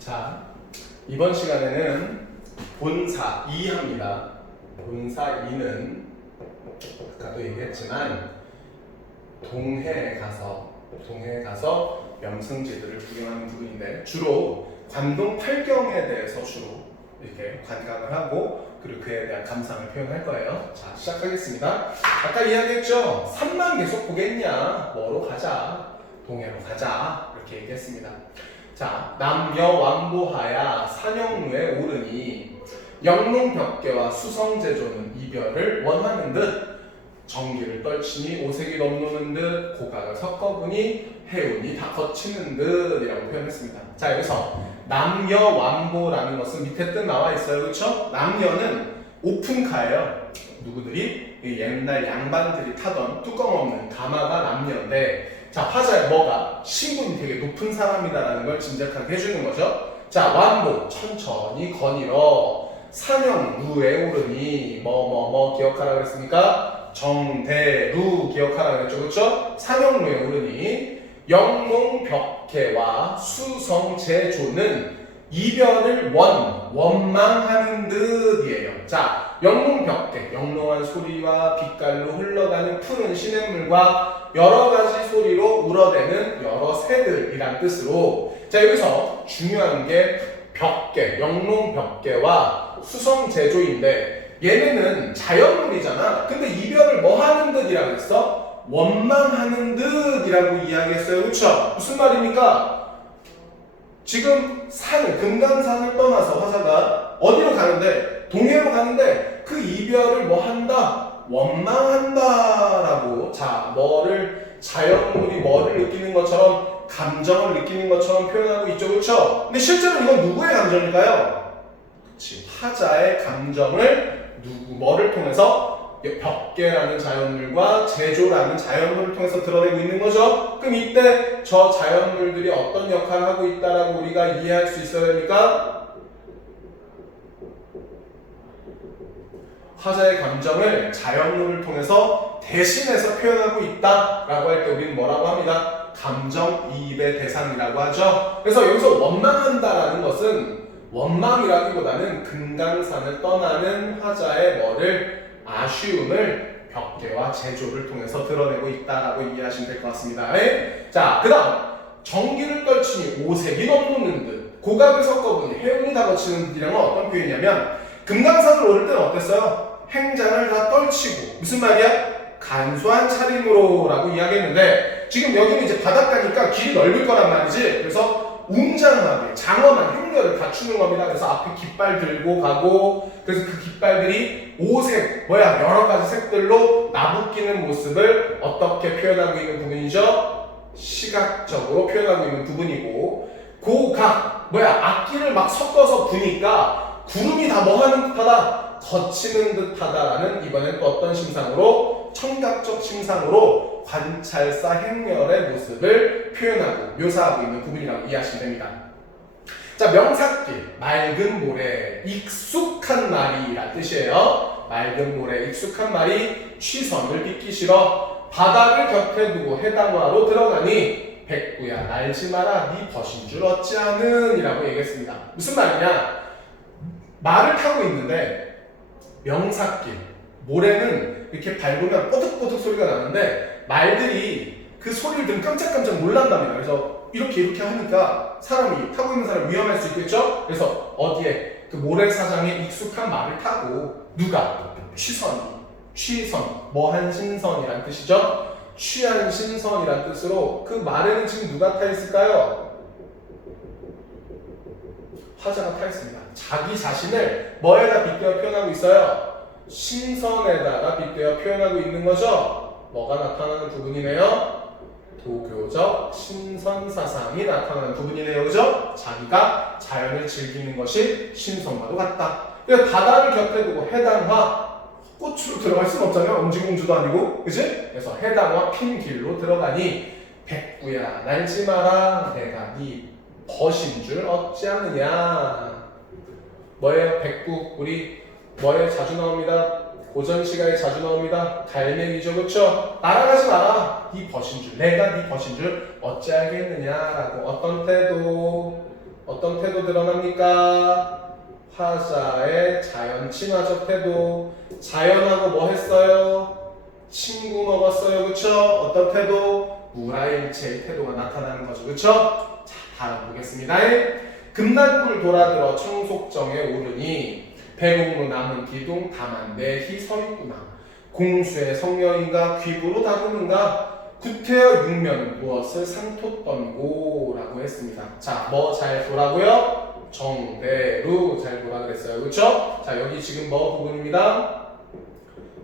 자, 이번 시간에는 본사 2 합니다. 본사 2는 아까도 얘기했지만 동해에 가서 명승지들을 구경하는 부분인데 주로 관동 팔경에 대해서 주로 이렇게 관광을 하고 그리고 그에 대한 감상을 표현할 거예요. 자, 시작하겠습니다. 아까 이야기했죠? 산만 계속 보겠냐? 뭐로 가자? 동해로 가자. 이렇게 얘기했습니다. 자, 남여왕보하야 산영루에 오르니 영롱벽계와 수성제조는 이별을 원하는 듯 정기를 떨치니 오색이 넘노는 듯 고각을 섞어보니 해운이 다 거치는 듯 이라고 표현했습니다. 자, 여기서 남여왕보라는 것은 밑에 뜻 나와 있어요. 그렇죠? 남여는 오픈카예요. 누구들이? 옛날 양반들이 타던 뚜껑 없는 가마가 남여인데 자, 화자에 뭐가? 신분이 되게 높은 사람이다라는 걸 짐작하게 해주는 거죠. 자, 완보, 천천히 거닐어 산영루에 오르니 뭐 기억하라 그랬습니까? 정대루 기억하라 그랬죠. 그렇죠? 산영루에 오르니 영롱벽계와 수성제조는 이별을 원망하는 듯이에요. 자, 영롱벽계, 영롱한 소리와 빛깔로 흘러가는 푸른 시냇물과 여러 가지 소리로 울어대는 여러 새들이란 뜻으로 자, 여기서 중요한 게 벽계, 영롱벽계와 수성제조인데 얘네는 자연물이잖아. 근데 이별을 뭐 하는 듯이라고 했어? 원망하는 듯이라고 이야기했어요. 그렇죠? 무슨 말입니까? 지금 금강산을 떠나서 화사가 어디로 가는데? 동해로 가는데 그 이별을 뭐 한다? 원망한다라고. 자, 자연물이 뭐를 느끼는 것처럼 감정을 느끼는 것처럼 표현하고 있죠. 그렇죠? 근데 실제로 이건 누구의 감정일까요? 그치, 화자의 감정을 뭐를 통해서? 벽계라는 자연물과 제조라는 자연물을 통해서 드러내고 있는 거죠. 그럼 이때 저 자연물들이 어떤 역할을 하고 있다라고 우리가 이해할 수 있어야 됩니까? 화자의 감정을 자연물을 통해서 대신해서 표현하고 있다라고 할 때 우리는 뭐라고 합니다? 감정이입의 대상이라고 하죠. 그래서 여기서 원망한다라는 것은 원망이라기보다는 금강산을 떠나는 화자의 아쉬움을 벽계와 제조를 통해서 드러내고 있다라고 이해하시면 될 것 같습니다. 자, 그 다음 정기를 떨치니 오색이 넘노는 듯 고각을 섞어보니 해운이 다 거치는 듯이라는 건 어떤 표현이냐면 금강산을 오를 때는 어땠어요? 행장을 다 떨치고 무슨 말이야? 간소한 차림으로 라고 이야기했는데 지금 여기는 이제 바닷가니까 길이 넓을 거란 말이지. 그래서 웅장하게 장엄한 행렬을 갖추는 겁니다. 그래서 앞에 깃발 들고 가고 그래서 그 깃발들이 오색 여러 가지 색들로 나부끼는 모습을 어떻게 표현하고 있는 부분이죠? 시각적으로 표현하고 있는 부분이고 고각 악기를 막 섞어서 부니까 구름이 다 뭐하는 듯하다? 거치는 듯하다라는 이번엔 또 어떤 심상으로? 청각적 심상으로 관찰사 행렬의 모습을 표현하고 묘사하고 있는 부분이라고 이해하시면 됩니다. 자, 명사길, 맑은 모래, 익숙한 말이란 뜻이에요. 맑은 모래, 익숙한 말이 취선을 빚기 싫어 바다를 곁에 두고 해당화로 들어가니 백구야 날지 마라 네 벗인 줄 어찌 아는 이라고 얘기했습니다. 무슨 말이냐? 말을 타고 있는데 명사길, 모래는 이렇게 밟으면 뽀득뽀득 소리가 나는데 말들이 그 소리를 들으면 깜짝깜짝 놀란답니다. 그래서 이렇게 하니까 타고 있는 사람이 위험할 수 있겠죠? 그래서 어디에 그 모래사장에 익숙한 말을 타고 누가? 취선, 뭐한 신선이란 뜻이죠? 취한 신선이란 뜻으로 그 말에는 지금 누가 타 있을까요? 화자가 타 있습니다. 자기 자신을 뭐에다 빗대어 표현하고 있어요? 신선에다가 빗대어 표현하고 있는 거죠? 뭐가 나타나는 부분이네요? 도교적 신선사상이 나타나는 부분이네요. 그죠? 자기가 자연을 즐기는 것이 신선과도 같다. 그래서 바다를 곁에 두고 해당화 꽃으로 들어갈 수는 없잖아요. 엄지공주도 아니고. 그치? 그래서 해당화 핀 길로 들어가니 백구야 날지 마라 내가 네 벗인 줄 어찌 아느냐. 뭐예요? 백구 우리 뭐에 자주 나옵니다. 고전 시가에 자주 나옵니다. 갈매기죠. 그렇죠? 날아가지 마라. 네 벗인 줄 내가 네 벗인 줄 어찌 알겠느냐라고 어떤 때도 어떤 태도 드러납니까? 화자의 자연 친화적 태도. 자연하고 뭐 했어요? 친구 먹었어요. 그쵸? 어떤 태도? 무라일체의 태도가 나타나는 거죠. 그쵸? 자, 다음 보겠습니다. 금난굴 돌아들어 청속정에 오르니 배공로 남은 기둥 다만 내히 서있구나. 공수의 성령인가 귀부로 다루는가 구태여 육면 무엇을 상토떤고 라고 했습니다. 자, 뭐 잘 보라고요? 정대로 잘 보라 그랬어요. 그쵸? 자, 여기 지금 뭐 부분입니다.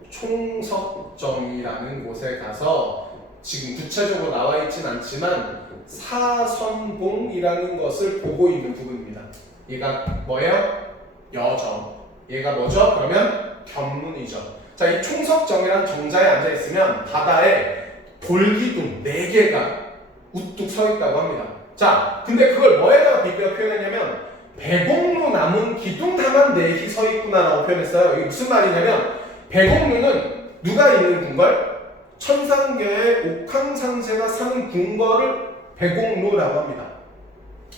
총석정이라는 곳에 가서 지금 구체적으로 나와 있진 않지만 사선봉이라는 것을 보고 있는 부분입니다. 얘가 뭐예요? 여정. 얘가 뭐죠? 그러면 견문이죠. 자, 이 총석정이란 정자에 앉아 있으면 바다에 돌기둥 4개가 우뚝 서 있다고 합니다. 자, 근데 그걸 뭐에다가 비교해 표현했냐면 배공로 남은 기둥 다만 4기 서 있구나라고 표현했어요. 이게 무슨 말이냐면 배공로는 누가 있는 궁궐? 천상계의 옥황상제가 사는 궁궐을 배공로라고 합니다.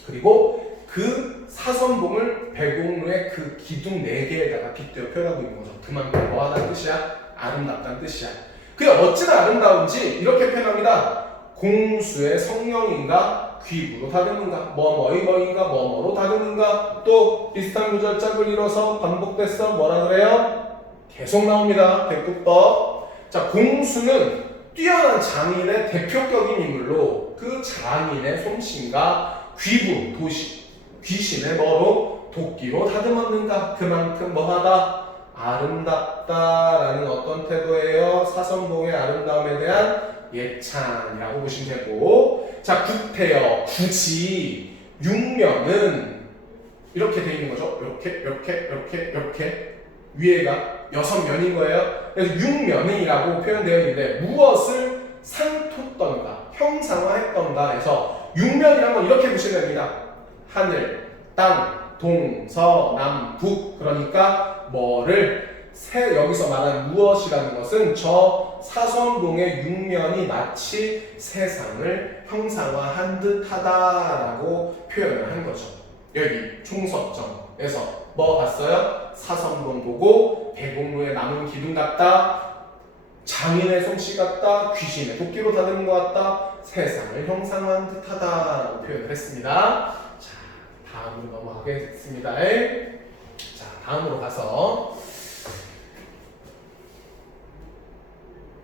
그리고 그 사선봉을 배공로의 그 기둥 4개에다가 빗대어 표현하고 있는 거죠. 그만큼 뭐하다는 뜻이야? 아름답다는 뜻이야. 그게 어찌나 아름다운지 이렇게 표현합니다. 공수의 성령인가 귀부로 다루는가 뭐뭐인가 뭐뭐로 다루는가 또 비슷한 구절짝을 이뤄서 반복됐어. 뭐라 그래요? 계속 나옵니다. 백구법. 자, 공수는 뛰어난 장인의 대표격인 인물로 그 장인의 솜씨가 귀부, 귀신의 뭐로 도끼로 다듬었는가 그만큼 뭐하다? 아름답다라는 어떤 태도예요? 사선봉의 아름다움에 대한 예찬이라고 보시면 되고, 자, 구태여 굳이 육면은 이렇게 돼 있는 거죠. 이렇게 위에가 6면인 거예요. 그래서 육면이라고 표현되어 있는데 무엇을 상토던가 형상화했던가 해서 육면이란 건 이렇게 보시면 됩니다. 하늘, 땅, 동, 서, 남, 북. 그러니까 뭐를 여기서 말하는 무엇이라는 것은 저 사선봉의 육면이 마치 세상을 형상화한 듯하다라고 표현을 한 거죠. 여기 총석정에서 뭐 봤어요? 사선봉 보고 배공로에 남은 기둥 같다, 장인의 솜씨 같다, 귀신의 도끼로 다듬은 것 같다, 세상을 형상화한 듯하다라고 표현을 했습니다. 자, 다음으로 넘어가겠습니다. 자, 다음으로 가서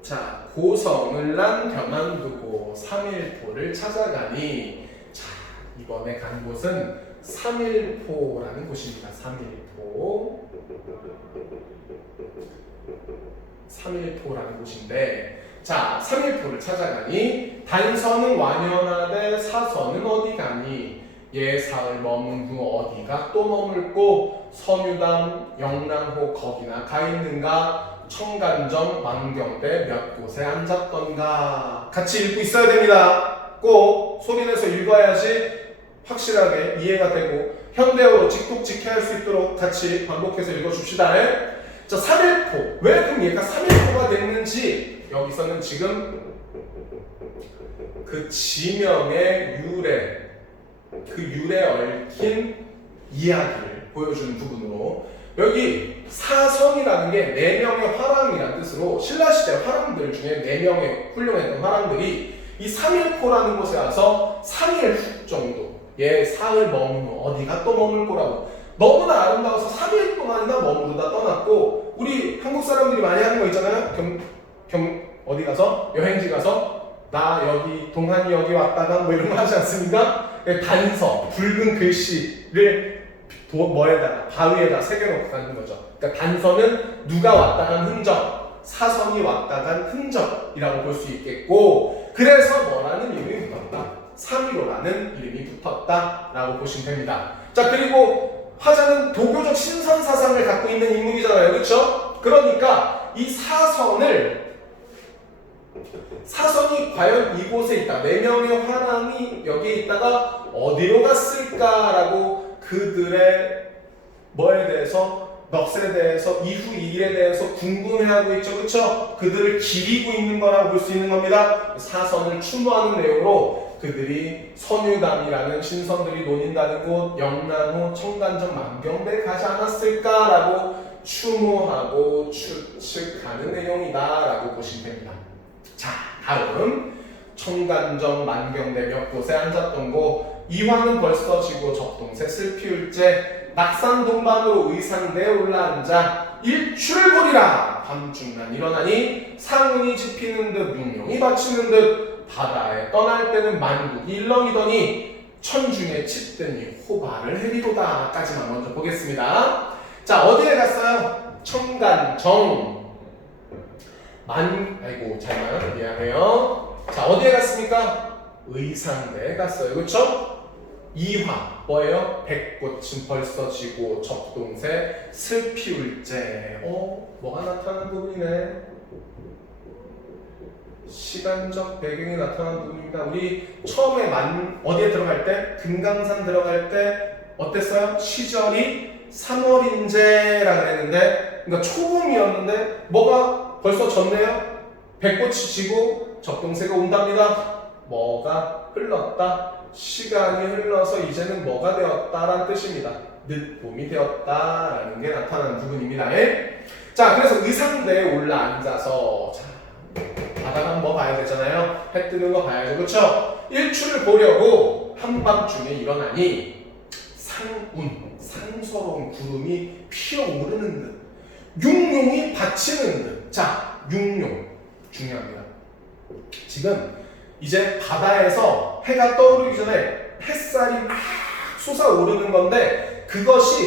자, 고성을 난 변환두고 삼일포를 찾아가니, 자, 이번에 간 곳은 삼일포라는 곳입니다. 삼일포라는 곳인데, 자, 삼일포를 찾아가니 단서는 완연하되 사서는 어디 가니 예 사흘 머문 후 어디가 또 머물고 서유담 영랑호 거기나 가 있는가 청간정 만경대 몇 곳에 앉았던가. 같이 읽고 있어야 됩니다. 꼭 소리내서 읽어야지 확실하게 이해가 되고 현대어로 직독직해할 수 있도록 같이 반복해서 읽어줍시다. 자, 삼일포. 왜 그럼 얘가 삼일포가 됐는지 여기서는 지금 그 지명의 유래, 그 유래에 얽힌 이야기를 보여주는 부분으로, 여기 사선이라는 게 4명의 화랑이라는 뜻으로 신라시대 화랑들 중에 4명의 훌륭했던 화랑들이 이 삼일포라는 곳에 와서 3일 후 정도, 사흘 머문 후 어디가 또 머물 거라고, 너무나 아름다워서 3일 동안이나 머무르다 떠났고, 우리 한국 사람들이 많이 하는 거 있잖아요. 어디 가서 여행지 가서 나 여기 동한이 여기 왔다가 뭐 이런 거 하지 않습니까? 단서, 붉은 글씨를 뭐에다가 바위에다 새겨놓고 가는 거죠. 그러니까 단서는 누가 왔다 간 흔적, 사선이 왔다 간 흔적이라고 볼 수 있겠고, 그래서 뭐라는 이름이 붙었다? 삼일오라는 이름이 붙었다라고 보시면 됩니다. 자, 그리고 화자는 도교적 신선 사상을 갖고 있는 인물이잖아요, 그렇죠? 그러니까 이 사선이 과연 이곳에 있다, 4명의 화랑이 여기에 있다가 어디로 갔을까라고 그들의 뭐에 대해서, 넋에 대해서, 이후 일에 대해서 궁금해하고 있죠, 그렇죠? 그들을 기리고 있는 거라고 볼 수 있는 겁니다. 사선을 추모하는 내용으로 그들이 선유담이라는 신선들이 논인다는 곳 영랑호, 청간정, 만경대에 가지 않았을까라고 추모하고 추측하는 내용이다라고 보시면 됩니다. 자, 다음 청간정, 만경대 몇 곳에 앉았던 곳 이화는 벌써 지고 적동새 슬피울째 낙산 동반으로 의상대에 올라앉아 일출을 보리라 밤중난 일어나니 상운이 지피는 듯 육룡이 받치는 듯 바다에 떠날 때는 만국이 일렁이더니 천중에 짙더니 호발을 해리도다 까지만 먼저 보겠습니다. 자, 어디에 갔어요? 청간정 아이고 잠깐만 미안해요. 자, 어디에 갔습니까? 의상대에 갔어요. 그쵸? 이화 뭐예요? 백꽃은 벌써 지고 적동새 슬피울째 뭐가 나타나는 부분이네. 시간적 배경이 나타나는 부분입니다. 우리 처음에 어디에 들어갈 때? 금강산 들어갈 때 어땠어요? 시절이 3월인제라 그랬는데 그러니까 초봄이었는데 뭐가 벌써 졌네요? 백꽃이 지고 적동새가 온답니다. 뭐가 흘렀다? 시간이 흘러서 이제는 뭐가 되었다라는 뜻입니다. 늦봄이 되었다라는 게 나타나는 부분입니다. 자, 그래서 의상대에 올라앉아서 자, 바다가 뭐 봐야 되잖아요. 해 뜨는 거 봐야죠. 그렇죠? 일출을 보려고 한밤중에 일어나니 상운, 상서로운 구름이 피어오르는 듯 육룡이 받치는 듯. 자, 육룡 중요합니다. 지금 이제 바다에서 해가 떠오르기 전에 햇살이 막 솟아오르는 건데 그것을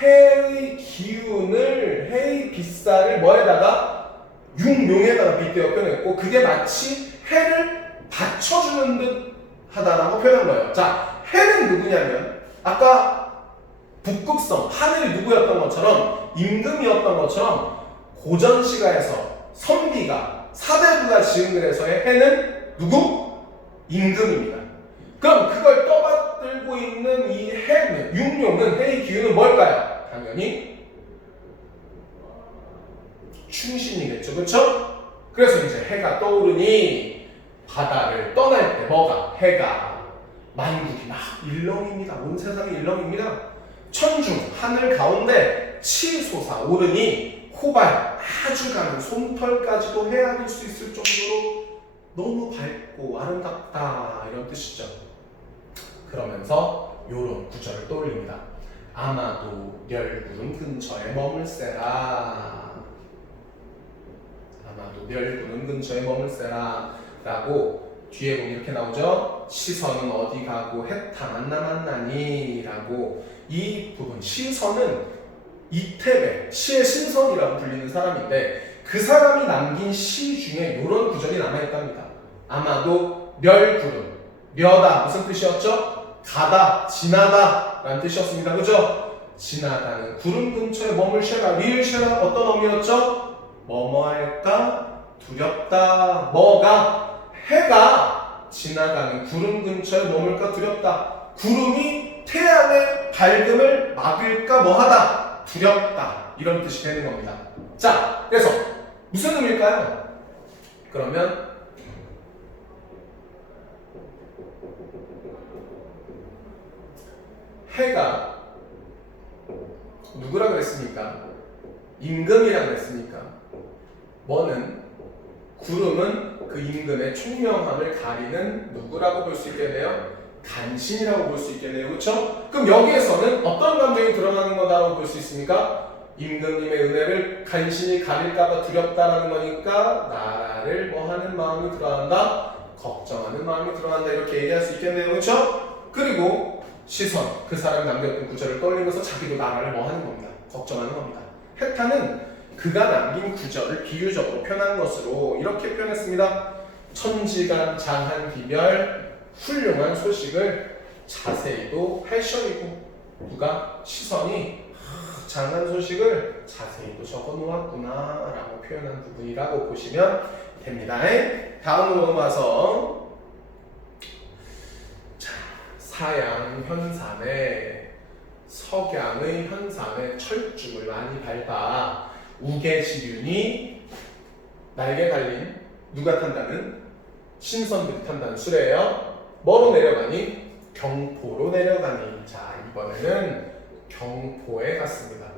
해의 기운을 해의 빛살을 뭐에다가 육룡에다가 빗대어 표현했고 그게 마치 해를 받쳐주는 듯 하다라고 표현한 거예요. 자, 해는 누구냐면 아까 북극성 하늘이 누구였던 것처럼 임금이었던 것처럼 고전시가에서 선비가 사대부가 지은 글에서의 해는 누구? 임금입니다. 그럼 그걸 떠받들고 있는 이 해는 육룡은 해의 기운은 뭘까요? 당연히 충신이겠죠. 그렇죠? 그래서 이제 해가 떠오르니 바다를 떠날 때 뭐가? 해가 만국이 막 일렁입니다. 온 세상이 일렁입니다. 천중 하늘 가운데 치솟아 오르니 호발 아주 가는 솜털까지도 헤아릴 수 있을 정도로 너무 밝고 아름답다 이런 뜻이죠. 그러면서 요런 구절을 떠올립니다. 아마도 멸구름 근처에 머물세라. 아마도 멸구름 근처에 머물세라 라고 뒤에 보면 이렇게 나오죠. 시선은 어디 가고 해타 만나만나니 라고 이 부분 시선은 이태배 시의 신선이라고 불리는 사람인데 그 사람이 남긴 시 중에 이런 구절이 남아있답니다. 아마도 멸구름 려다 무슨 뜻이었죠? 가다 지나다 라는 뜻이었습니다. 그죠? 지나다는 구름 근처에 머물셔라 리을셔라 어떤 어미였죠? 뭐뭐할까 두렵다. 뭐가? 해가 지나가는 구름 근처에 머물까 두렵다. 구름이 태양의 밝음을 막을까 뭐하다 두렵다 이런 뜻이 되는 겁니다. 자, 그래서 무슨 의미일까요? 그러면 해가 누구라 그랬습니까? 임금이라 그랬으니까 뭐는 구름은 그 임금의 총명함을 가리는 누구라고 볼 수 있겠네요? 간신이라고 볼 수 있겠네요. 그렇죠? 그럼 여기에서는 어떤 감정이 드러나는 거다라고 볼 수 있습니까? 임금님의 은혜를 간신히 가릴까봐 두렵다라는 거니까 나라를 뭐하는 마음이 들어간다? 걱정하는 마음이 들어간다 이렇게 얘기할 수 있겠네요. 그렇죠? 그리고 시선, 그 사람이 남겼던 구절을 떠올리면서 자기도 나라를 뭐하는 겁니다. 걱정하는 겁니다. 해타는 그가 남긴 구절을 비유적으로 표현한 것으로 이렇게 표현했습니다. 천지간 장한 비별 훌륭한 소식을 자세히도 할 시험이고 누가 시선이 장한 소식을 자세히도 적어 놓았구나 라고 표현한 부분이라고 보시면 됩니다. 다음으로 넘어가서 자, 사양 현산에 석양의 현산에 철쭉을 많이 밟아 우계지륜이 날개 달린 누가 탄다는? 신선들이 탄다는 수레예요. 뭐로 내려가니? 경포로 내려가니. 자, 이번에는 경포에 갔습니다.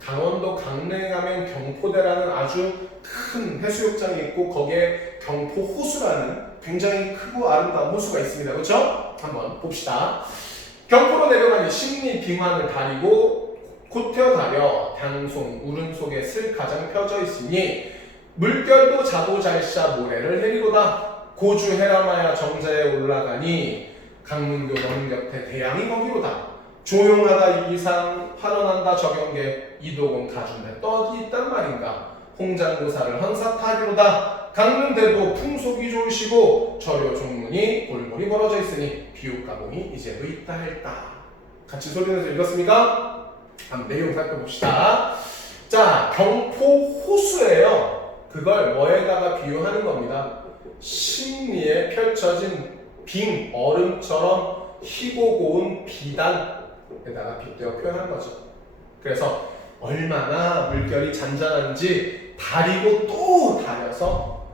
강원도 강릉에 가면 경포대라는 아주 큰 해수욕장이 있고 거기에 경포호수라는 굉장히 크고 아름다운 호수가 있습니다. 그렇죠? 한번 봅시다. 경포로 내려가니 십리 빙환을 다리고 곧되어 다려 당송 우른 속에 슬 가장 펴져 있으니 물결도 자도잘샤 모래를 내리로다. 고주 해람하야 정자에 올라가니 강문교 너문 곁에 대양이 거기로다. 조용하다 이기상 환원한다 저경계 이도공 가준대 떡이 있단 말인가. 홍장고사를 헌사타기로다. 강릉대도 풍속이 좋으시고 절요 종문이 골골이 벌어져 있으니 비옥가공이 이제도 있다 할다. 같이 소리내서 읽었습니까? 한번 내용 살펴봅시다. 자, 경포 호수예요. 그걸 뭐에다가 비유하는 겁니다. 심리에 펼쳐진 빙, 얼음처럼 희고 고운 비단에다가 빗대어 표현한 거죠. 그래서 얼마나 물결이 잔잔한지 다리고 또 다려서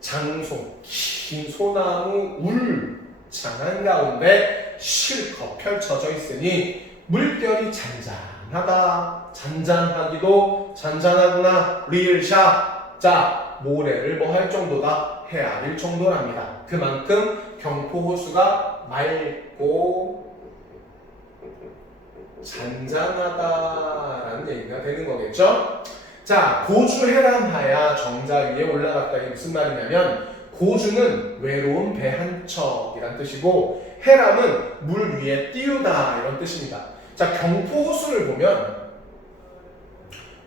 장송, 긴 소나무 울창한 가운데 실컷 펼쳐져 있으니 물결이 잔잔하다. 잔잔하기도 잔잔하구나. 리을샤. 자, 모래를 뭐 할 정도다. 헤아릴 정도랍니다. 그만큼 경포호수가 맑고 잔잔하다라는 얘기가 되는 거겠죠? 자, 고주 해람하야 정자 위에 올라갔다. 이게 무슨 말이냐면 고주는 외로운 배 한 척이란 뜻이고 해람은 물 위에 띄우다 이런 뜻입니다. 자, 경포호수를 보면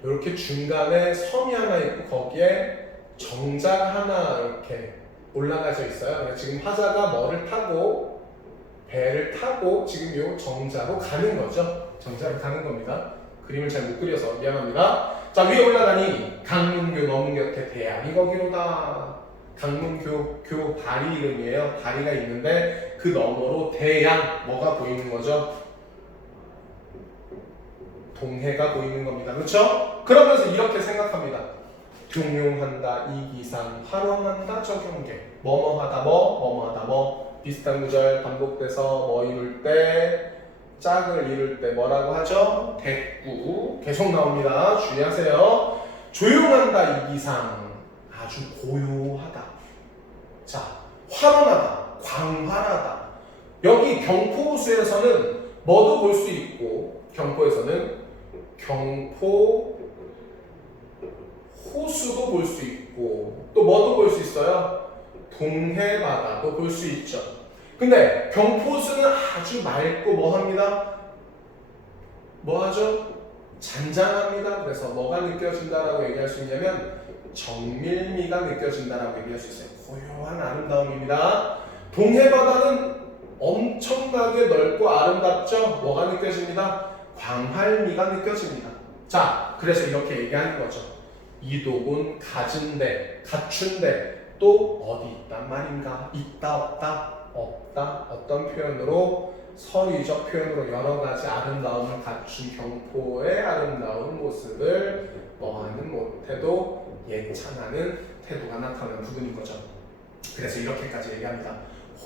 이렇게 중간에 섬이 하나 있고 거기에 정자가 하나 이렇게 올라가져 있어요. 지금 화자가 뭐를 타고 배를 타고 지금 요 정자로 가는 거죠. 정자로 가는 겁니다. 그림을 잘 못 그려서 미안합니다. 자, 위에 올라가니 강문교 너문 곁에 대양이 거기로다. 강문교 교 다리 이름이에요. 다리가 있는데 그 너머로 대양 뭐가 보이는 거죠? 동해가 보이는 겁니다. 그렇죠? 그러면서 이렇게 생각합니다. 종용한다 이기상 활용한다 저경계 뭐뭐하다 뭐뭐하다 뭐 비슷한 구절 반복돼서 뭐 이룰 때 짝을 이룰 때 뭐라고 하죠? 대꾸 계속 나옵니다. 주의하세요. 조용한다 이기상 아주 고요하다. 자, 활원하다 광활하다. 여기 경포호수에서는 뭐도 볼 수 있고 경포에서는 경포 호수도 볼 수 있고 또 뭐도 볼 수 있어요? 동해바다도 볼 수 있죠. 근데 경포호수는 아주 맑고 뭐합니다? 뭐하죠? 잔잔합니다. 그래서 뭐가 느껴진다라고 얘기할 수 있냐면 정밀미가 느껴진다라고 얘기할 수 있어요. 고요한 아름다움입니다. 동해바다는 엄청나게 넓고 아름답죠? 뭐가 느껴집니다? 광활미가 느껴집니다. 자, 그래서 이렇게 얘기하는 거죠. 이독은 가진데, 갖춘데 또 어디 있단 말인가? 있다, 없다, 없다. 어떤 표현으로? 서리적 표현으로 여러 가지 아름다움을 갖춘 경포의 아름다운 모습을 뭐하는 못해도 예찬하는 태도가 나타나는 부분인 거죠. 그래서 이렇게까지 얘기합니다.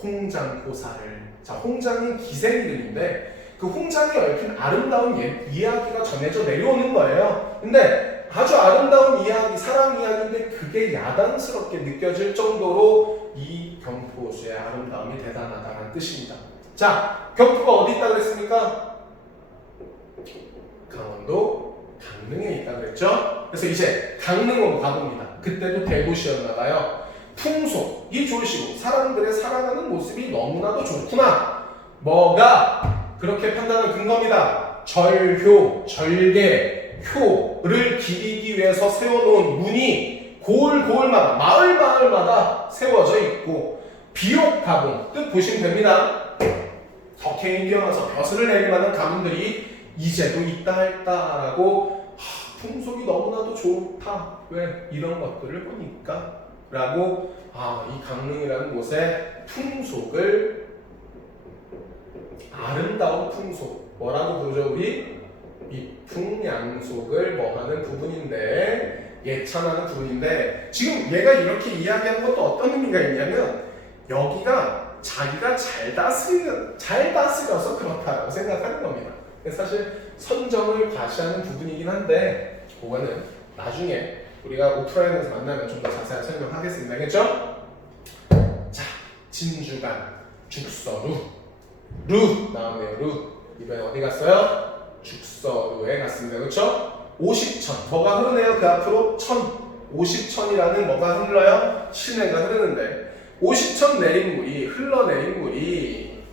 홍장고사를. 자, 홍장은 기생 이름인데 그 홍장에 얽힌 아름다운 이야기가 전해져 내려오는 거예요. 근데 아주 아름다운 이야기, 사랑 이야기인데 그게 야단스럽게 느껴질 정도로 이 경포호수의 아름다움이 대단하다는 뜻입니다. 자, 경포가 어디 있다고 그랬습니까? 강원도 강릉에 있다고 그랬죠? 그래서 이제 강릉으로 가봅니다. 그때도 대도시였나 봐요. 풍속이 좋으시고 사람들의 살아가는 모습이 너무나도 좋구나. 뭐가 그렇게 판단하는 근거입니다. 절효, 절개, 효를 기리기 위해서 세워놓은 문이 고을고을마다 마을마을마다 세워져 있고 비옥가공 뜻 보시면 됩니다. 덕행이 뛰어나서 벼슬을 내릴 만한 가문들이 이제도 있다 할다라고 풍속이 너무나도 좋다. 왜? 이런 것들을 보니까 라고 이 강릉이라는 곳의 풍속을 아름다운 풍속 뭐라고 부르죠 우리? 이풍양속을 뭐하는 부분인데 예찬하는 부분인데 지금 얘가 이렇게 이야기하는 것도 어떤 의미가 있냐면 여기가 자기가 잘 다스려서 그렇다고 생각하는 겁니다. 사실 선정을 과시하는 부분이긴 한데 그거는 나중에 우리가 오프라인에서 만나면 좀 더 자세히 설명하겠습니다. 알겠죠? 자, 진주간, 죽서루, 루 나오네요. 루 이번에 어디 갔어요? 죽서루에 갔습니다. 그렇죠? 50천 뭐가 흐르네요. 그 앞으로 50천이라는 뭐가 흘러요? 시내가 흐르는데 50천 내린 물이 흘러내린 물이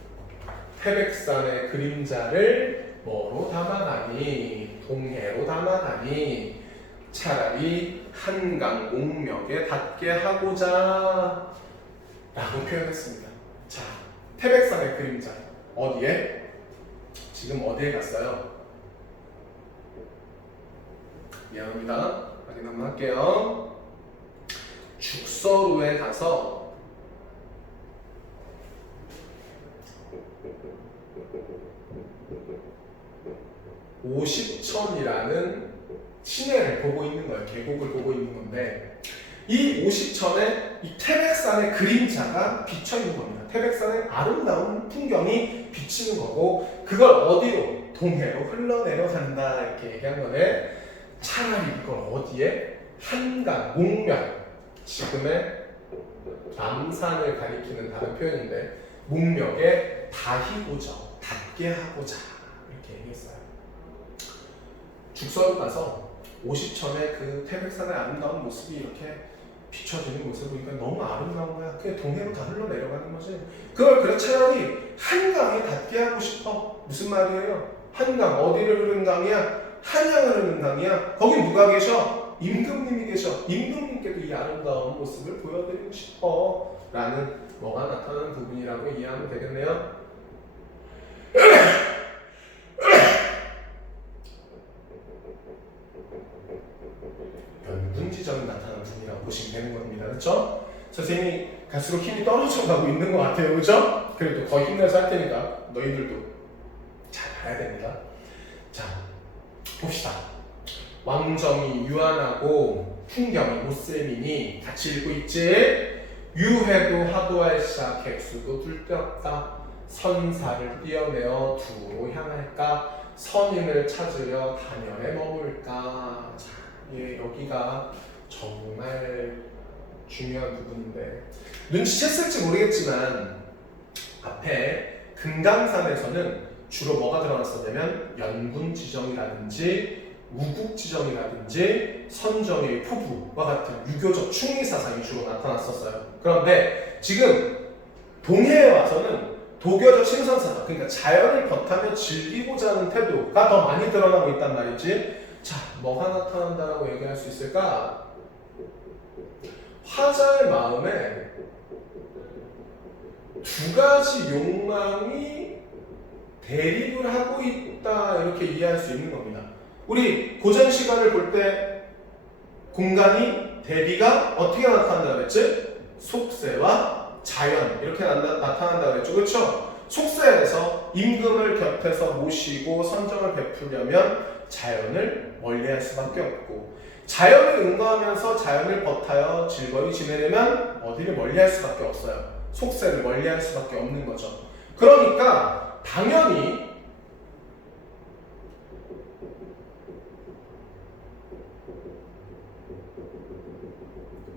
태백산의 그림자를 뭐로 담아가니? 동해로 담아가니? 차라리 한강 옥명에 닿게 하고자 라고 표현했습니다. 자, 태백산의 그림자 어디에? 지금 어디에 갔어요? 미안합니다. 확인 한번 할게요. 죽서루에 가서 50천이라는 시내를 보고 있는 거예요. 계곡을 보고 있는 건데 이 50천에 이 태백산의 그림자가 비쳐 있는 겁니다. 태백산의 아름다운 풍경이 비치는 거고 그걸 어디로? 동해로 흘러내려간다 이렇게 얘기한 거네. 차라리 이걸 어디에? 한강, 목면 지금의 남산을 가리키는 다른 표현인데 목명에 닿이고자, 닿게 하고자 이렇게 얘기했어요. 죽서루 가서 50천의 그 태백산의 아름다운 모습이 이렇게 비춰지는 모습을 보니까 너무 아름다운 거야. 그게 동해로 다 흘러내려가는 거지. 그걸 그래 차라리 한강에 닿게 하고 싶어. 무슨 말이에요? 한강 어디를 흐르는 강이야? 한양을 흐르는 강이야. 거기 누가 계셔? 임금님이 계셔. 임금님께도 이 아름다운 모습을 보여드리고 싶어 라는 뭐가 나타나는 부분이라고 이해하면 되겠네요. 연분지점이 나타나는 부분이라고 보시면 되는 겁니다. 그렇죠? 선생님이 갈수록 힘이 떨어져 가고 있는 것 같아요. 그렇죠? 그래도 더 힘내서 할 테니까 너희들도 잘 봐야 됩니다. 자, 봅시다. 왕정이 유한하고 풍경이 못셀미니 같이 읽고 있지? 유해도 하도할사 객수도 둘데없다. 선사를 띄어내어 두로 향할까? 선인을 찾으려 단열에 머물까? 자, 예, 여기가 정말 중요한 부분인데 눈치챘을지 모르겠지만 앞에 금강산에서는 주로 뭐가 들어갔었냐면 연분지정이라든지 우국지정이라든지 선정의 포부와 같은 유교적 충의사상이 주로 나타났었어요. 그런데 지금 동해에 와서는 도교적 신선사상, 그러니까 자연을 버타며 즐기고자 하는 태도가 더 많이 드러나고 있단 말이지. 자, 뭐가 나타난다라고 얘기할 수 있을까? 화자의 마음에 두 가지 욕망이 대립을 하고 있다 이렇게 이해할 수 있는 겁니다. 우리 고전 시간을 볼 때 공간이 대비가 어떻게 나타난다 그랬지? 속세와 자연 이렇게 나타난다 그랬죠. 그렇죠? 속세에서 임금을 곁에서 모시고 선정을 베풀려면 자연을 멀리할 수밖에 없고 자연을 응거하면서 자연을 버타여 즐거이 지내려면 어디를 멀리할 수밖에 없어요. 속세를 멀리할 수밖에 없는 거죠. 그러니까 당연히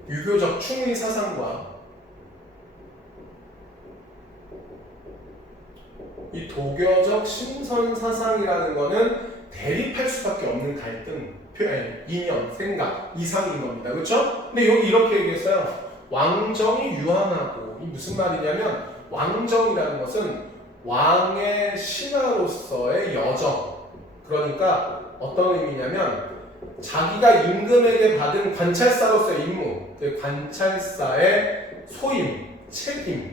유교적 충의 사상과 이 도교적 신선 사상이라는 거는 대립할 수밖에 없는 갈등, 표현, 이념, 생각, 이상인 겁니다. 그렇죠? 근데 여기 이렇게 얘기했어요. 왕정이 유한하고, 이 무슨 말이냐면 왕정이라는 것은 왕의 신하로서의 여정. 그러니까 어떤 의미냐면 자기가 임금에게 받은 관찰사로서의 임무, 그 관찰사의 소임, 책임이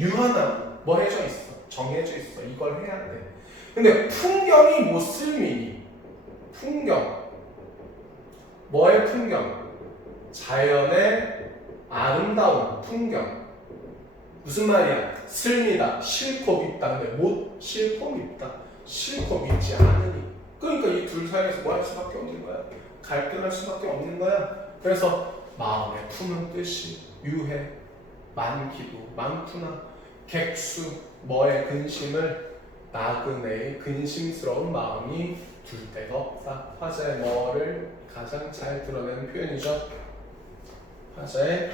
유한하고 뭐 해져 있어? 정해져 있어. 이걸 해야 돼. 근데 풍경이 못쓸미니 풍경 뭐의 풍경? 자연의 아름다운 풍경. 무슨 말이야? 슬미다. 싫고 밉다. 근데 못 싫고 밉다. 싫고 밉지 않으니. 그러니까 이 둘 사이에서 뭐 할 수밖에 없는 거야? 갈등할 수밖에 없는 거야. 그래서 마음에 품은 뜻이 유해, 많기도 많구나. 객수, 뭐의 근심을 나그네의 근심스러운 마음이 둘 데가 없다. 화자의 뭐를 가장 잘 드러내는 표현이죠. 화자의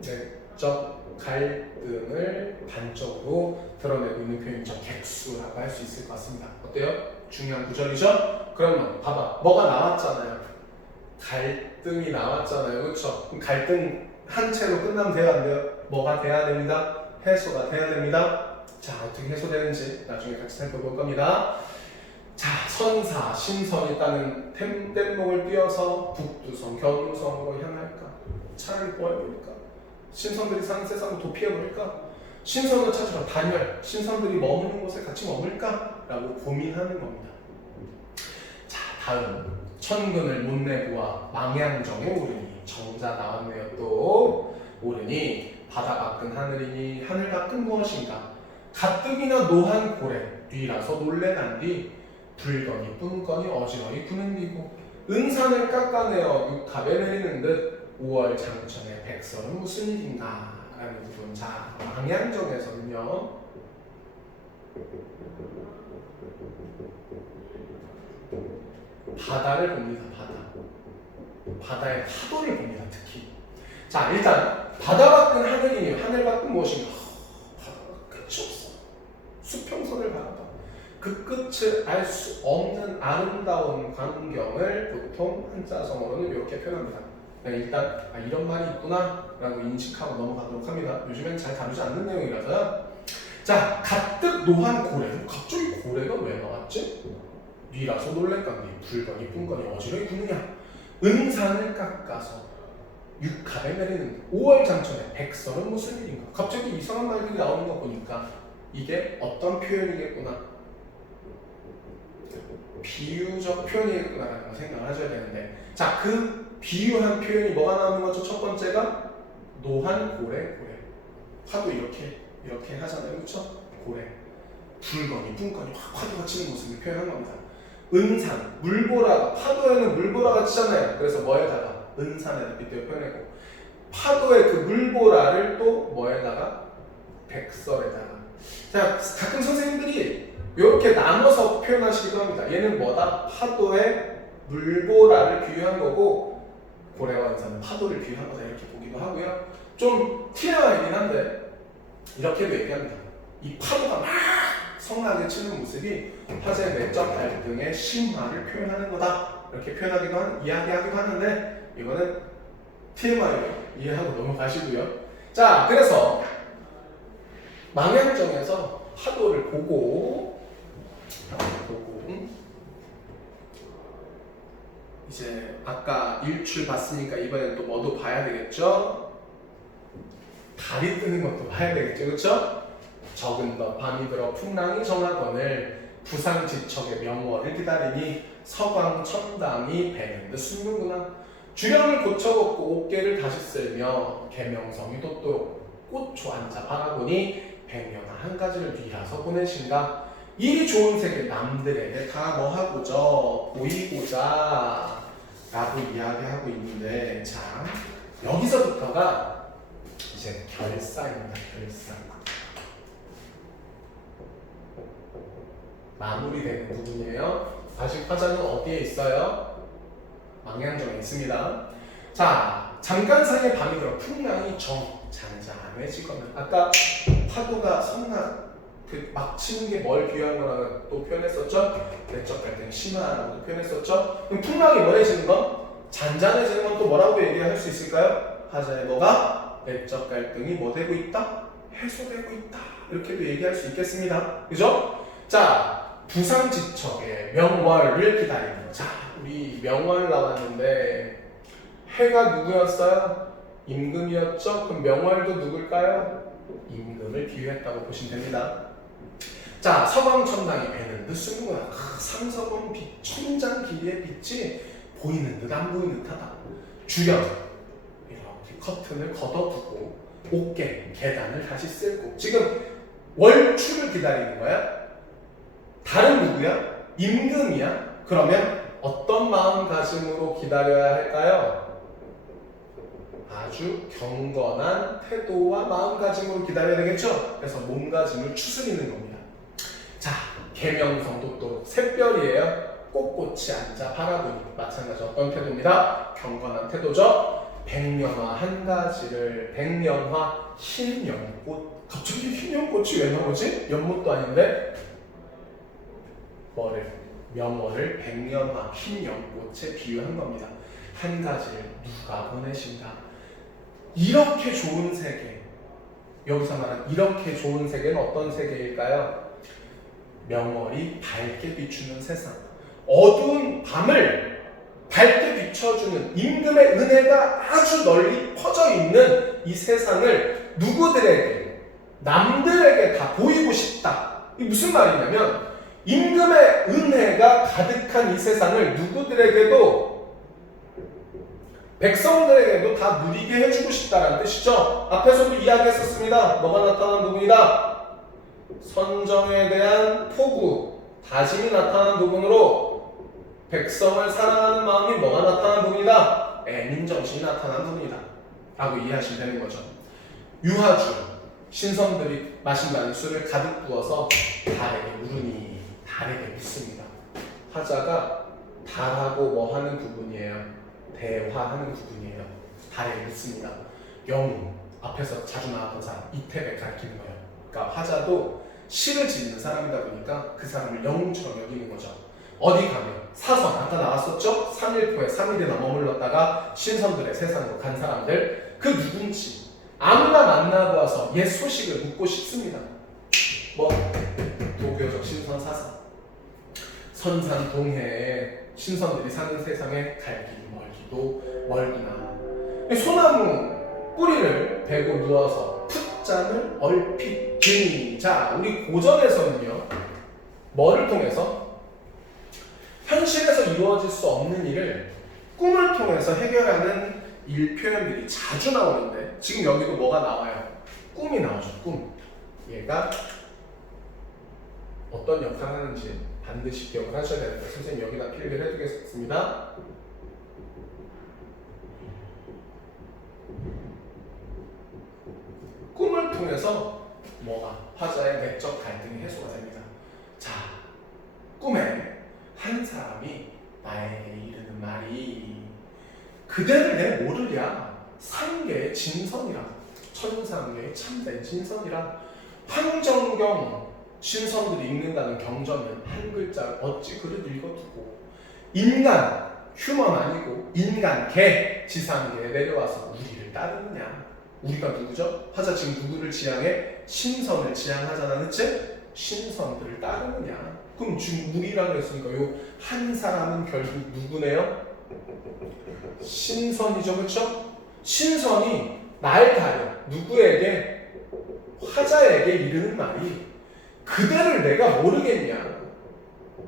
내적 갈등을 단적으로 드러내고 있는 표현이죠. 객수라고 할 수 있을 것 같습니다. 어때요? 중요한 구절이죠? 그러면 봐봐. 뭐가 나왔잖아요. 갈등이 나왔잖아요. 그렇죠? 그럼 갈등 한 채로 끝나면 돼요? 안 돼요? 뭐가 돼야 됩니다? 해소가 돼야 됩니다. 자, 어떻게 해소되는지 나중에 같이 살펴볼 겁니다. 자, 선사, 신선이 따는 댐목을 띄어서 북두성, 견우성으로 향할까? 차라리 뭐 해버릴까? 신선들이 사는 세상을 도피해버릴까? 신선을 찾으러 단열, 신선들이 머무는 곳에 같이 머물까? 라고 고민하는 겁니다. 자, 다음 천근을 못 내보아 망양정에 오르니. 정자 나왔네요. 또 오르니 바다 밖은 하늘이니 하늘 밖은 무엇인가? 가뜩이나 노한 고래 뒤라서 놀래간뒤 불거니 뿜거니 어지러이 구는디고 은산을 깎아내어 육합에 내리는 듯 5월 장천의 백설은 무슨 일인가? 라는 부분. 자, 망양정에서는요 바다를 봅니다. 바다의 파도를 봅니다. 특히. 자, 일단 바다 밖은 하늘이니 하늘 밖은 무엇인가? 바다가 끝이 없어. 수평선을 바라봐. 그 끝을 알 수 없는 아름다운 광경을 보통 한자성어로는 이렇게 표현합니다. 일단 이런 말이 있구나 라고 인식하고 넘어가도록 합니다. 요즘엔 잘 다루지 않는 내용이라서요. 자, 가뜩 노한 고래. 갑자기 고래가 왜 나왔지? 위라서 놀랄감이 불거니 뿜거니 어지러이 구느냐. 은산을 깎아서 육합에 내리는 5월 장천에 백설은 무슨 일인가. 갑자기 이상한 말들이 나오는 거 보니까 이게 어떤 표현이겠구나. 비유적 표현이겠구나라는 걸 생각을 하셔야 되는데, 자, 그 비유한 표현이 뭐가 나오는 거죠? 첫 번째가 노한 고래. 파도 이렇게 하잖아요. 그렇죠? 고래. 불거니 뿜거니 확 파도가 치는 모습을 표현한 겁니다. 은산, 물보라가, 파도에는 물보라가 치잖아요. 그래서 뭐에다가? 은산에다 빗대어 표현하고, 파도의 그 물보라를 또 뭐에다가? 백설에다가. 자, 가끔 선생님들이 이렇게 나눠서 표현하시기도 합니다. 얘는 뭐다? 파도의 물보라를 비유한 거고, 고래와 은산은 파도를 비유한 거다. 이렇게 보기도 하고요. 좀 튀어나와 있긴 한데 이렇게도 얘기합니다. 이 파도가 막 성나게 치는 모습이 화제의 내적 갈등의 심화를 표현하는 거다. 이렇게 이야기하기도 하는데 이거는 TMI로 이해하고 넘어가시고요. 자, 그래서 망양정에서 파도를 보고 이제 아까 일출 봤으니까 이번엔 또 뭐도 봐야 되겠죠? 달이 뜨는 것도 봐야 되겠죠, 그렇죠? 적은 더 밤이 들어 풍랑이 정하거늘 부상지척의 명월을 기다리니 서광천담이 배는 듯 숨는구나. 주령을 고쳐먹고 옥계를 다시 쓸며 계명성이 돋도록 꽃초 앉아 바라보니 백년아 한 가지를 뒤라서 보내신가. 이 좋은 세계 남들에게 다 뭐하고저 보이고자 라고 이야기하고 있는데, 자, 여기서부터가 이제 결사입니다. 결사. 마무리되는 부분이에요. 아직 화자는 어디에 있어요? 망양정에 있습니다. 자, 잠깐 사이에 밤이 들어 풍랑이 잔잔해지거나, 아까 파도가 막 치는 게 뭘 비유한 거라고 또 표현했었죠? 내적 갈등 심화라고 표현했었죠? 그럼 풍랑이 뭐해지는 건? 잔잔해지는 건 또 뭐라고 얘기할 수 있을까요? 화자의 뭐가? 내적 갈등이 뭐 되고 있다? 해소되고 있다. 이렇게도 얘기할 수 있겠습니다. 그죠? 자, 부상지척의 명월을 기다리는. 자, 우리 명월 나왔는데 해가 누구였어요? 임금이었죠? 그럼 명월도 누굴까요? 임금을 비유했다고 보시면 됩니다. 자, 서광천당이 배는 듯 숨는구나. 상서본 빛, 천장 길이의 빛이 보이는 듯 안 보이는 듯하다. 주령 이렇게 커튼을 걷어두고 옥계, 계단을 다시 쓸고. 지금 월출을 기다리는 거야? 달은 누구야? 임금이야? 그러면 어떤 마음가짐으로 기다려야 할까요? 아주 경건한 태도와 마음가짐으로 기다려야 되겠죠? 그래서 몸가짐을 추스리는 겁니다. 자, 계명성도 샛별이에요. 꼿꼿이 앉아 바라보니 마찬가지 어떤 태도입니다. 경건한 태도죠. 백년화 한 가지를 백년화 흰 연꽃. 갑자기 흰 연꽃이 왜 나오지? 연못도 아닌데 명월을 백년화 흰 연꽃에 비유한 겁니다. 한 가지를 누가 보내신다. 이렇게 좋은 세계, 여기서 말하는 이렇게 좋은 세계는 어떤 세계일까요? 명월이 밝게 비추는 세상, 어두운 밤을 밝게 비춰주는 임금의 은혜가 아주 널리 퍼져 있는 이 세상을 누구들에게, 남들에게 다 보이고 싶다. 이게 무슨 말이냐면 임금의 은혜가 가득한 이 세상을 누구들에게도, 백성들에게도 다 누리게 해주고 싶다는 뜻이죠. 앞에서도 이야기했었습니다. 뭐가 나타난 부분이다? 선정에 대한 포부, 다짐이 나타난 부분으로 백성을 사랑하는 마음이 뭐가 나타난 부분이다? 애민정신이 나타난 부분이다 라고 이해하시면 되는 거죠. 유하주, 신선들이 마신다는 술을 가득 부어서 달에게 물으니 달에게 묻습니다. 화자가 달하고 뭐 하는 부분이에요? 대화하는 부분이에요. 달에게 묻습니다. 영웅, 앞에서 자주 나왔던 사람, 이태백 가르치는 거예요. 그러니까 화자도 시를 짓는 사람이다 보니까 그 사람을 영웅처럼 여기는 거죠. 어디 가면 사선, 아까 나왔었죠? 삼일포에 3일이나 머물렀다가 신선들의 세상으로 간 사람들, 그 누군지 아무나 만나고 와서 옛 소식을 묻고 싶습니다. 뭐 도교적 신선사상, 선산 동해에 신선들이 사는 세상에 갈 길이 멀기도 멀구나. 소나무 뿌리를 베고 누워서 풋잠을 얼핏 드니. 자, 우리 고전에서는요, 뭐를 통해서? 현실에서 이루어질 수 없는 일을 꿈을 통해서 해결하는 일 표현들이 자주 나오는데, 지금 여기도 뭐가 나와요? 꿈이 나오죠. 꿈. 얘가 어떤 역할을 하는지 반드시 기억을 하셔야 되는데, 선생님 여기다 필기를 해두겠습니다. 꿈을 통해서 뭐가? 화자의 내적 갈등이 해소가 됩니다. 자, 꿈에 한 사람이 나에게 이르는 말이, 그대를 내 모르랴. 상계의 진선이라, 천상계의 참된 진선이라. 황정경 신선들이 읽는다는 경전은 한 글자를 어찌 그릇 읽어두고, 인간, 휴먼 아니고 인간, 개, 지상계에 내려와서 우리를 따르느냐. 우리가 누구죠? 화자 지금 누구를 지향해? 신선을 지향하잖아, 그치? 신선들을 따르느냐. 그럼 지금 우리라고 했으니까 요 한 사람은 결국 누구네요? 신선이죠, 그쵸? 신선이 날 가려 누구에게? 화자에게 이르는 말이, 그대를 내가 모르겠냐?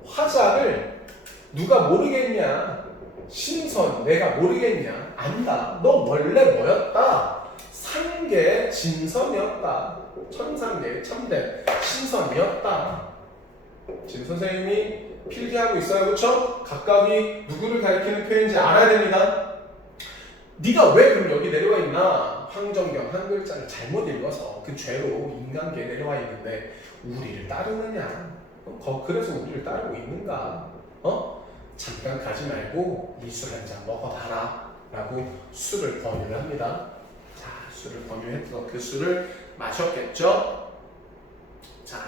화자를 누가 모르겠냐? 신선 내가 모르겠냐? 안다. 너 원래 뭐였다? 상계의 진선이었다. 천상계의 참된 신선이었다. 지금 선생님이 필기하고 있어요, 그렇죠? 각각이 누구를 가리키는 표현인지 알아야 됩니다. 네가 왜 그럼 여기 내려와 있나? 황정경 한 글자를 잘못 읽어서 그 죄로 인간계에 내려와 있는데 우리를 따르느냐? 그래서 우리를 따르고 있는가? 잠깐 가지 말고 이 술 한 잔 먹어봐라 라고 술을 권유를 합니다. 자, 술을 권유해서 그 술을 마셨겠죠? 자,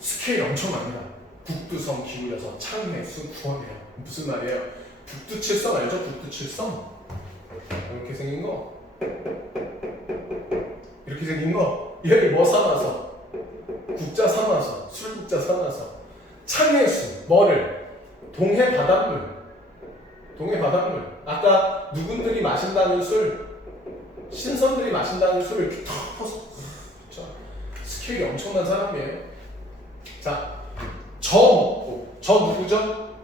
스케일이 엄청납니다. 북두성 기울여서 창내수 구원해요. 무슨 말이에요? 북두칠성 알죠? 북두칠성? 이렇게 생긴 거, 이렇게 생긴 거, 얘를 뭐 삼아서? 국자 삼아서, 술국자 삼아서 창내수, 뭐를? 동해 바닷물. 동해 바닷물. 아까 누군들이 마신다는 술, 신선들이 마신다는 술을 이렇게 탁 퍼서, 자, 스케일이 엄청난 사람이에요. 자, 저 먹고, 저 누구죠?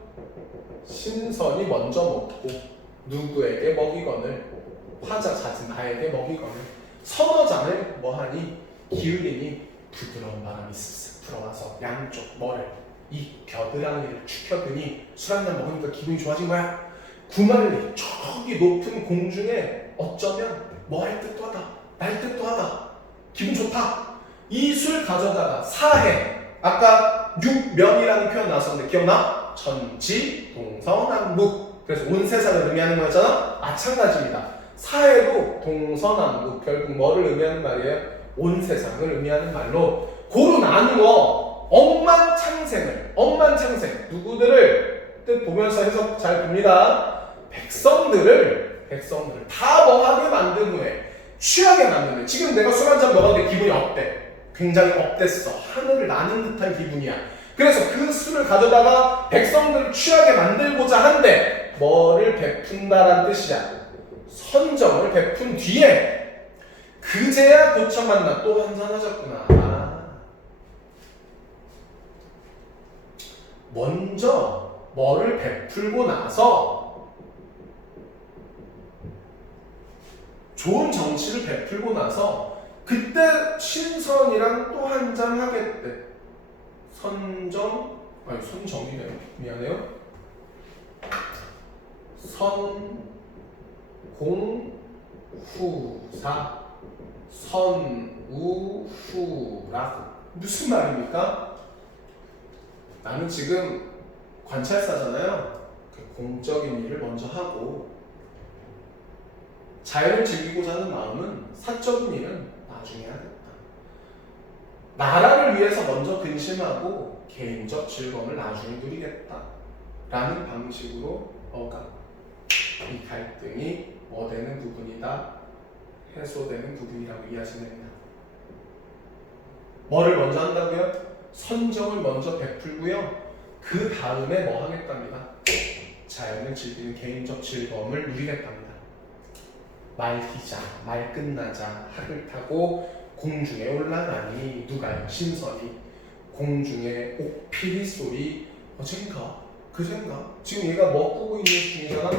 신선이 먼저 먹고 누구에게 먹이거늘, 화자 잦은 나에게 먹이거늘, 서너 잔을 뭐하니? 기울이니 부드러운 바람이 쓱쓱 들어와서 양쪽 뭐를? 이 겨드랑이를 축혀드니 술 한잔 먹으니까 기분이 좋아진 거야. 구만리 저기 높은 공중에 어쩌면 뭐 할 듯도 하다 말 듯도 하다 기분 좋다. 이 술 가져다가 사해 아까 육면이라는 표현 나왔었는데 기억나? 천지 동서남북 그래서 온 세상을 의미하는 거였잖아. 마찬가지입니다. 사해도 동서남북 결국 뭐를 의미하는 말이에요? 온 세상을 의미하는 말로 고루 나누어 억만창생 누구들을 뜻 보면서 해석 잘 봅니다. 백성들을 다 뭐하게 만든 후에 취하게 만든 후에 지금 내가 술 한잔 먹었는데 기분이 어때? 굉장히 업됐어. 하늘을 나는 듯한 기분이야. 그래서 그 술을 가져다가 백성들을 취하게 만들고자 한데 뭐를 베푼다라는 뜻이야. 선정을 베푼 뒤에 그제야 고쳐 만나 또 한잔하셨구나. 먼저 뭐를 베풀고 나서 좋은 정치를 베풀고 나서 그때 신선이랑 또 한잔 하겠대. 선정이네요. 미안해요. 선공후사 선우후라 무슨 말입니까? 나는 지금 관찰사잖아요. 공적인 일을 먼저 하고 자연을 즐기고자 하는 마음은 사적인 일은 나중에 하겠다. 나라를 위해서 먼저 근심하고 개인적 즐거움을 나중에 누리겠다 라는 방식으로 이 갈등이 뭐 되는 부분이다, 해소되는 부분이라고 이해하시면 됩니다. 뭐를 먼저 한다고요? 선정을 먼저 베풀고요. 그 다음에 뭐 하겠답니다. 자연을 즐기는 개인적 즐거움을 누리겠답니다. 말기자, 말 끝나자 학을 타고 공중에 올라가니 누가요? 신선이 공중에 옥피리 소리 어젠가 그젠가 지금 얘가 뭐 꾸고 있는 중이잖아.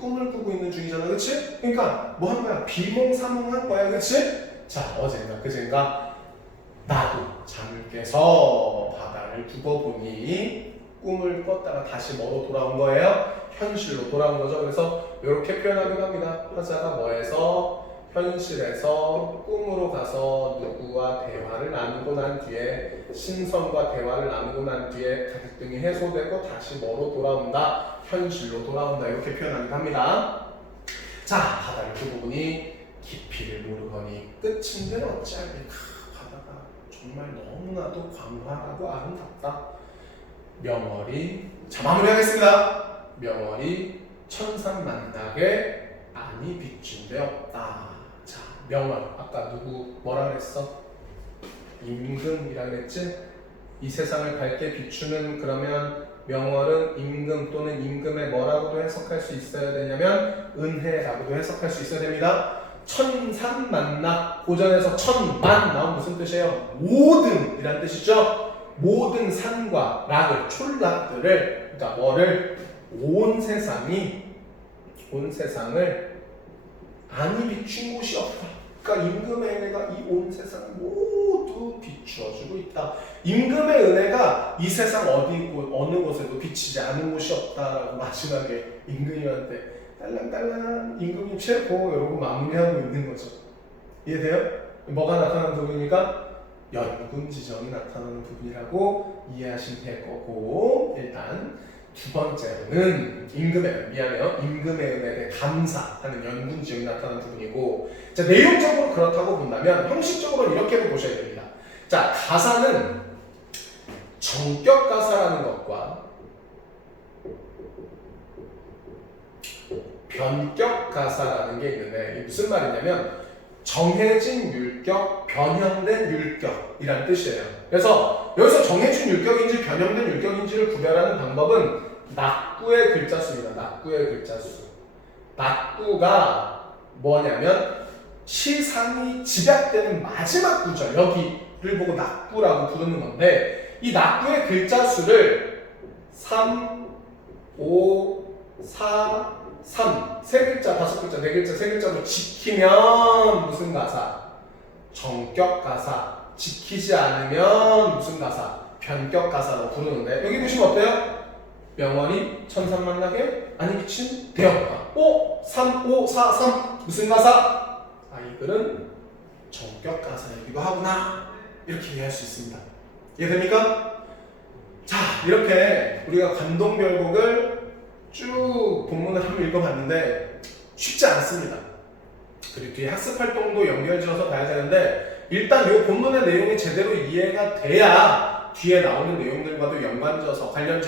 꿈을 꾸고 있는 중이잖아. 그치? 그러니까 뭐 한 거야? 비몽사몽한 거야. 그치? 자 어젠가 그젠가 나도 잠을 깨서 바다를 두고 보니 꿈을 꿨다가 다시 뭐로 돌아온 거예요? 현실로 돌아온 거죠. 그래서 이렇게 표현하기도 합니다. 화자가 뭐해서 현실에서 꿈으로 가서 누구와 대화를 나누고 난 뒤에 신선과 대화를 나누고 난 뒤에 갈등이 해소되고 다시 뭐로 돌아온다? 현실로 돌아온다. 이렇게 표현하기도 합니다. 자, 바다를 두고 보니 깊이를 모르거니 끝인데 어찌하리. 바다가 정말 너무나도 광활하고 아름답다. 명월이 자 마무리하겠습니다. 명월이 천산만나게 아니 비춘 데 없다. 자 명월 아까 누구 뭐라 그랬어? 임금이라 그랬지? 이 세상을 밝게 비추는 그러면 명월은 임금 또는 임금의 뭐라고도 해석할 수 있어야 되냐면 은혜라고도 해석할 수 있어야 됩니다. 천산만나 고전에서 천만 나온 무슨 뜻이에요? 모든 이란 뜻이죠. 모든 산과 락을 촌락들을 그러니까 뭐를 온 세상을 아니 비춘 곳이 없다. 그러니까 임금의 은혜가 이 온 세상을 모두 비추어주고 있다. 임금의 은혜가 이 세상 어느 곳에도 비치지 않은 곳이 없다라고 마지막에 임금님한테 딸랑딸랑 임금님 최고 이러고 마무리하고 있는 거죠. 이해돼요? 뭐가 나타나는 부분입니까? 연군 지정이 나타나는 부분이라고 이해하시면 될 거고 일단 두 번째로는 임금의 은혜에 감사하는 연군 지정이 나타나는 부분이고 자 내용적으로 그렇다고 본다면 형식적으로 이렇게도 보셔야 됩니다. 자 가사는 정격 가사라는 것과 변격 가사라는 게 있는데 이게 무슨 말이냐면 정해진 율격, 변형된 율격이라는 뜻이에요. 그래서 여기서 정해진 율격인지 변형된 율격인지를 구별하는 방법은 낙구의 글자수입니다. 낙구의 글자수. 낙구가 뭐냐면 시상이 집약되는 마지막 구절 여기를 보고 낙구라고 부르는 건데 이 낙구의 글자수를 3, 5, 4, 3, 세 글자, 다섯 글자, 네 글자, 세 글자로 지키면 무슨 가사? 정격 가사. 지키지 않으면 무슨 가사? 변격 가사로 부르는데 여기 보시면 어때요? 명월이 천산 만나게 아니 미친 되었다. 3, 5, 4, 3 무슨 가사? 아 이 글은 정격 가사이기도 하구나 이렇게 이해할 수 있습니다. 이해됩니까? 자 이렇게 우리가 감동별곡을 쭉 본문을 한번 읽어봤는데 쉽지 않습니다. 그리고 뒤에 학습활동도 연결지어서 봐야 되는데 일단 이 본문의 내용이 제대로 이해가 돼야 뒤에 나오는 내용들과도 연관져서 관련